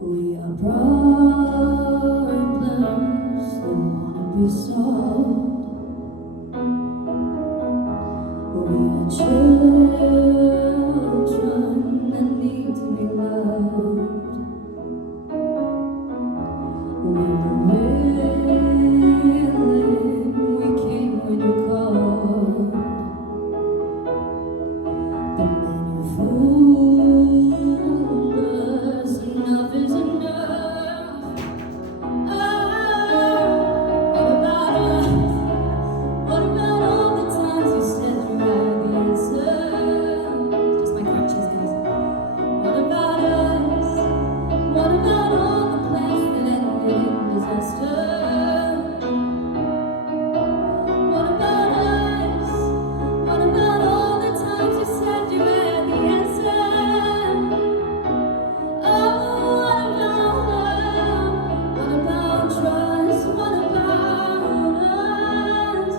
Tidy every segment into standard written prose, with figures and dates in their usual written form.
We are problems that wanna be solved. We are children that need to be loved. We were willing, we came when you called. But then you fooled us, enough is enough. Oh, what about all the times you said you had the answer? Just my crutches, guys. What about us? What about all the plans that ended in disaster? What about us? What about all the times you said you had the answer? Oh, what about love? What about trust? What about us?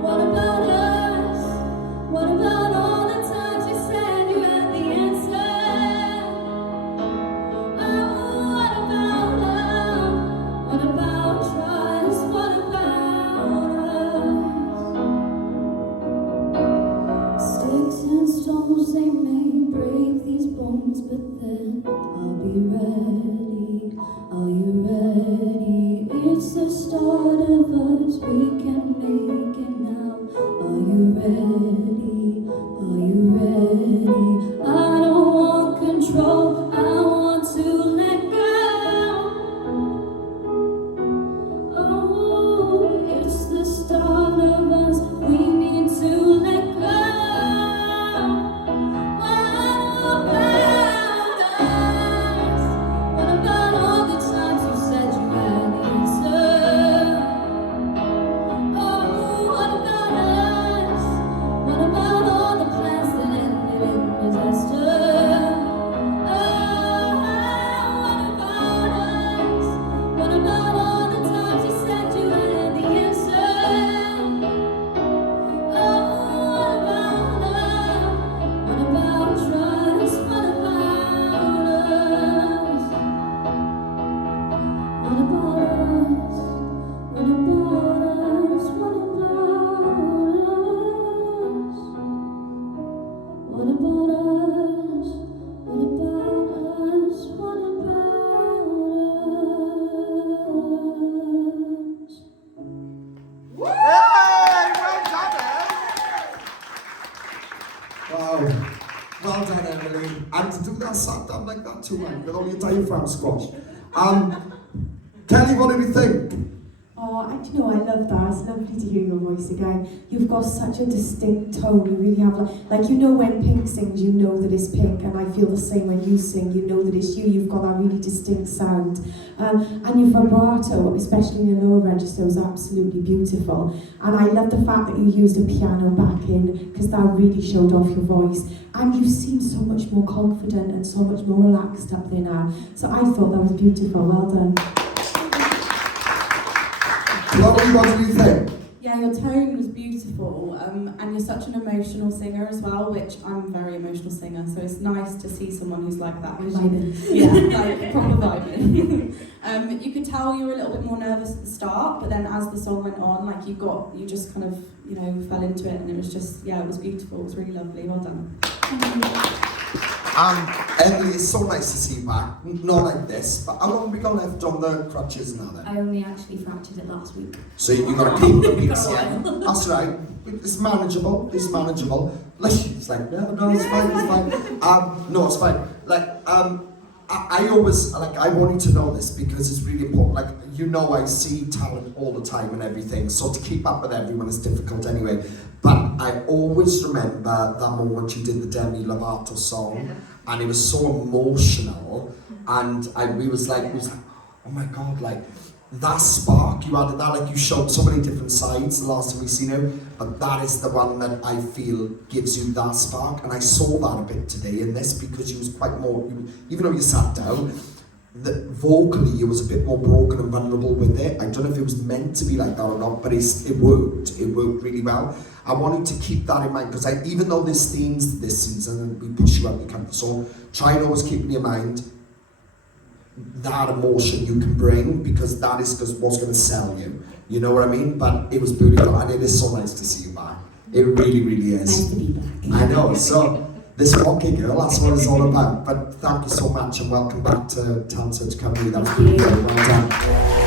What about us? What about all the times you said you had the answer? Oh, what about love? What about trust? What about us? Sticks and stones, they may break these bones, but then I'll be ready. Are you ready? It's the start of us, we can make it now. Are you ready? Are you ready? I don't want control, I want to let go. Oh, it's the start of us, we need to let go. What about us? What about all the times you said you had the answer? Oh, what about us? What about all the plans that ended in disaster? Oh, what about us? What about all the times you said you had the answer? Oh, what about love? What about trust? What about us? What about us? What about us? What about us? What about us? What about us? What about us? Hey, well done, Em. Wow, well done, Emily. And to do that sat down like that too, man, with all your diaphragm squash. Kelly, what do you think? Oh, I love that. It's lovely to hear your voice again. You've got such a distinct tone. You really have, like you know when Pink sings, you know that it's Pink, and I feel the same when you sing. You know that it's you. You've got that really distinct sound, and your vibrato, especially in your lower register, is absolutely beautiful. And I love the fact that you used a piano backing because that really showed off your voice. And you seem so much more confident and so much more relaxed up there now. So I thought that was beautiful. Well done. Chloe, what do you think? Yeah, your tone was beautiful, and you're such an emotional singer as well, which I'm a very emotional singer, so it's nice to see someone who's like that. Yeah, like proper vibing. You could tell you were a little bit more nervous at the start, but then as the song went on, like you just kind of, fell into it, and it was just, it was beautiful. It was really lovely. Well done. Emily, it's so nice to see you back. Not like this, but how long have we got left on the crutches now then? I only actually fractured it last week. So you've got to keep the weeks, yeah? That's right. It's manageable. It's manageable. Like, it's like, yeah, no, it's fine, it's fine. No, it's fine. Like, I always, I want you to know this because it's really important. Like, I see talent all the time and everything, so to keep up with everyone is difficult anyway. But I always remember that moment you did the Demi Lovato song, and it was so emotional, and we was like, oh my God, like, that spark, you added that, like you showed so many different sides the last time we seen you, but that is the one that I feel gives you that spark, and I saw that a bit today in this because you was quite more, even though you sat down, that vocally you was a bit more broken and vulnerable with it. I don't know if it was meant to be like that or not, but it worked really well. I want you to keep that in mind, because even though there's themes this season and we push you out your comfort zone, try and always keep in your mind that emotion you can bring, because that is what's going to sell you. You know what I mean? But it was beautiful, and it is so nice to see you back. It really, really is. Nice to be back. I know. So this Rocky Girl, that's what it's all about. But thank you so much, and welcome back to Cymru. That was really good. Well done.